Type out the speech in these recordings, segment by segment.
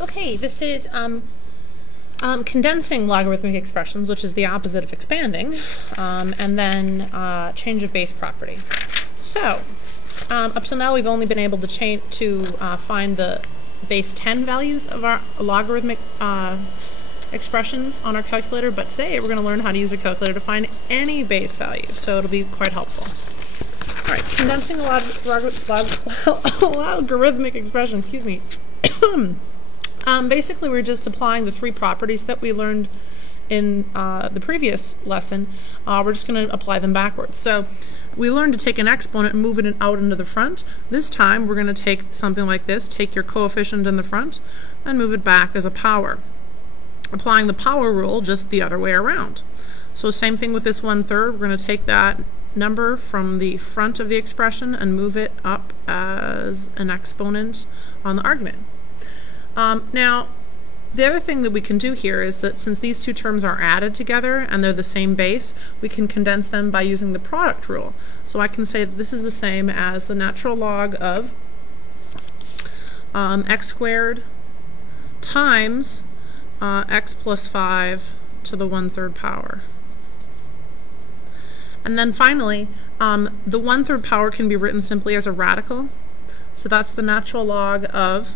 Okay, this is condensing logarithmic expressions, which is the opposite of expanding, and then change of base property. So, up till now we've only been able to find the base 10 values of our logarithmic expressions on our calculator, but today we're going to learn how to use a calculator to find any base value, so it'll be quite helpful. Alright, condensing a logarithmic expression, excuse me. Basically, we're just applying the three properties that we learned in the previous lesson. We're just going to apply them backwards. So we learned to take an exponent and move it out into the front. This time, we're going to take something like this, take your coefficient in the front, and move it back as a power. Applying the power rule just the other way around. So same thing with this 1/3. We're going to take that number from the front of the expression and move it up as an exponent on the argument. Now, the other thing that we can do here is that since these two terms are added together and they're the same base, we can condense them by using the product rule. So I can say that this is the same as the natural log of x squared times x plus 5 to the 1/3 power. And then finally, the 1/3 power can be written simply as a radical. So that's the natural log of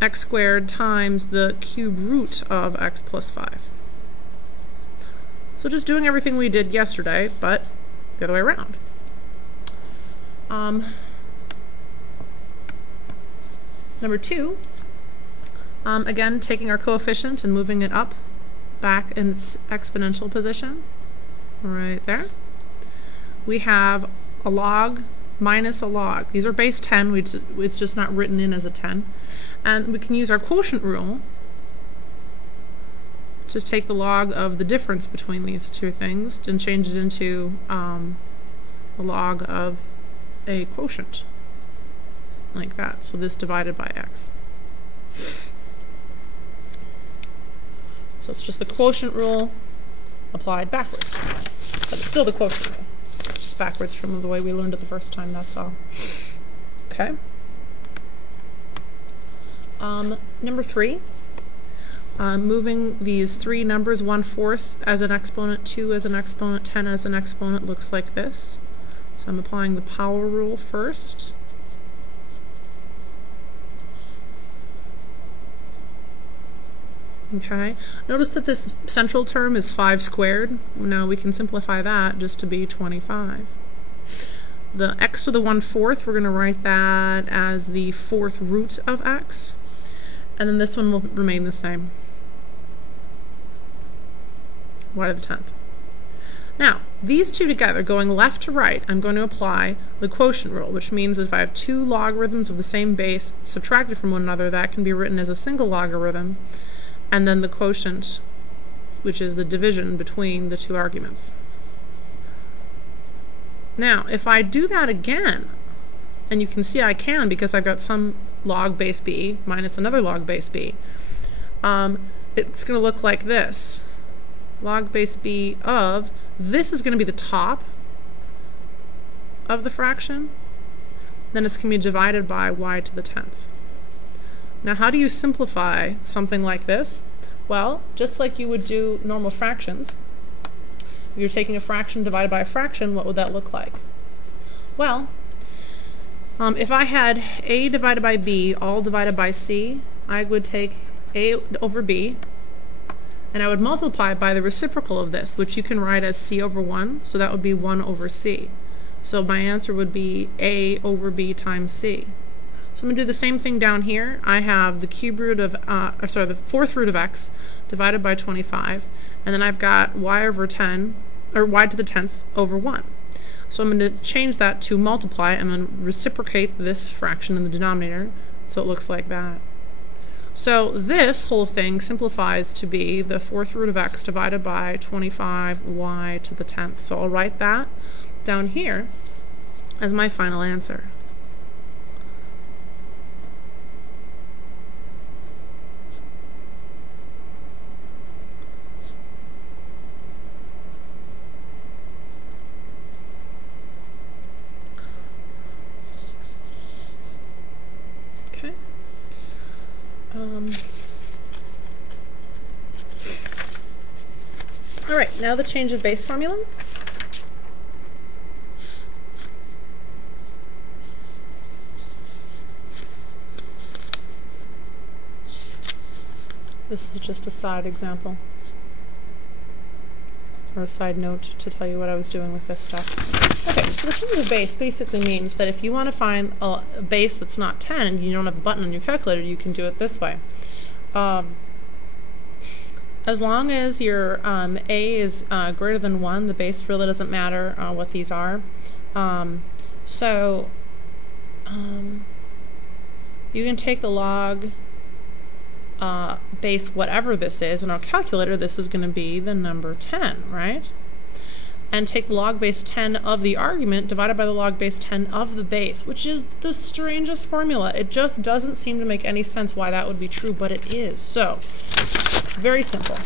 x squared times the cube root of x plus 5. So just doing everything we did yesterday, but the other way around. Number 2, again, taking our coefficient and moving it up back in its exponential position, right there. We have a log minus a log. These are base 10, it's just not written in as a 10. And we can use our quotient rule to take the log of the difference between these two things and change it into the log of a quotient, like that. So this divided by x. So it's just the quotient rule applied backwards. But it's still the quotient rule, just backwards from the way we learned it the first time, that's all. Okay. Number 3, moving these three numbers, 1/4 as an exponent, 2 as an exponent, 10 as an exponent, looks like this. So I'm applying the power rule first. Okay, notice that this central term is 5 squared. Now we can simplify that just to be 25. The x to the 1/4, we're going to write that as the 4th root of x. And then this one will remain the same. Y to the 10th. Now, these two together, going left to right, I'm going to apply the quotient rule, which means that if I have two logarithms of the same base subtracted from one another, that can be written as a single logarithm, and then the quotient, which is the division between the two arguments. Now, if I do that again, and you can see I can because I've got some log base b minus another log base b, it's going to look like this. Log base b of, this is going to be the top of the fraction, then it's going to be divided by y to the 10th. Now how do you simplify something like this? Well, just like you would do normal fractions, if you're taking a fraction divided by a fraction, what would that look like? Well, if I had a divided by b all divided by c, I would take a over b, and I would multiply by the reciprocal of this, which you can write as c over 1, so that would be 1 over c. So my answer would be a over b times c. So I'm going to do the same thing down here. I have the cube root of, the 4th root of x divided by 25, and then I've got y over 10, or y to the 10th over 1. So I'm going to change that to multiply. I'm going to reciprocate this fraction in the denominator, so it looks like that. So this whole thing simplifies to be the 4th root of x divided by 25y to the 10th. So I'll write that down here as my final answer. now the change of base formula. This is just a side example, or a side note to tell you what I was doing with this stuff. Okay, so the change of base basically means that if you want to find a base that's not 10 and you don't have a button on your calculator, you can do it this way. As long as your A is greater than 1, the base really doesn't matter what these are. You can take the log base whatever this is. In our calculator, this is going to be the number 10, right? And take the log base 10 of the argument divided by the log base 10 of the base, which is the strangest formula. It just doesn't seem to make any sense why that would be true, but it is. So, very simple.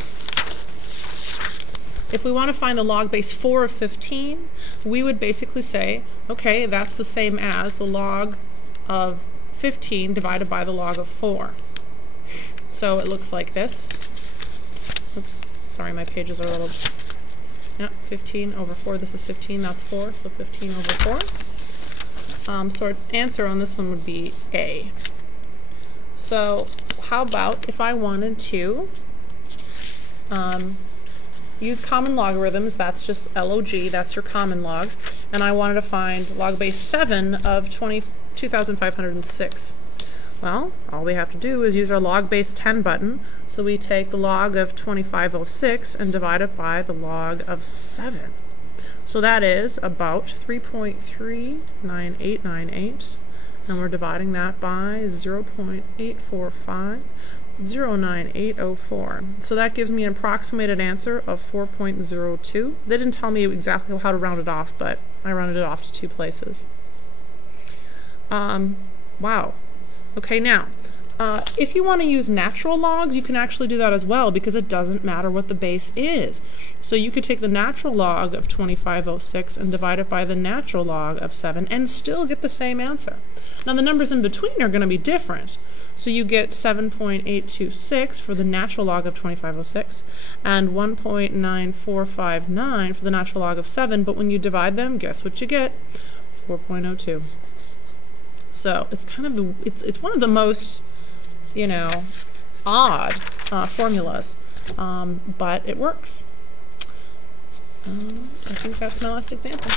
If we want to find the log base 4 of 15, we would basically say, okay, that's the same as the log of 15 divided by the log of 4. So it looks like this. Oops, sorry, my pages are a little... Yeah, 15 over 4. This is 15, that's 4, so 15 over 4. So our answer on this one would be A. So how about if I wanted to use common logarithms, that's just log, that's your common log, and I wanted to find log base 7 of 22,506. Well, all we have to do is use our log base 10 button. So we take the log of 2506 and divide it by the log of 7. So that is about 3.39898, and we're dividing that by 0.84509,804. So that gives me an approximated answer of 4.02. They didn't tell me exactly how to round it off, but I rounded it off to 2 places. Wow. Okay, now, if you want to use natural logs, you can actually do that as well, because it doesn't matter what the base is. So you could take the natural log of 2506 and divide it by the natural log of 7 and still get the same answer. Now the numbers in between are going to be different. So you get 7.826 for the natural log of 2506 and 1.9459 for the natural log of 7, but when you divide them, guess what you get? 4.02. So it's kind of it's one of the most, you know, odd formulas, but it works. I think that's my last example.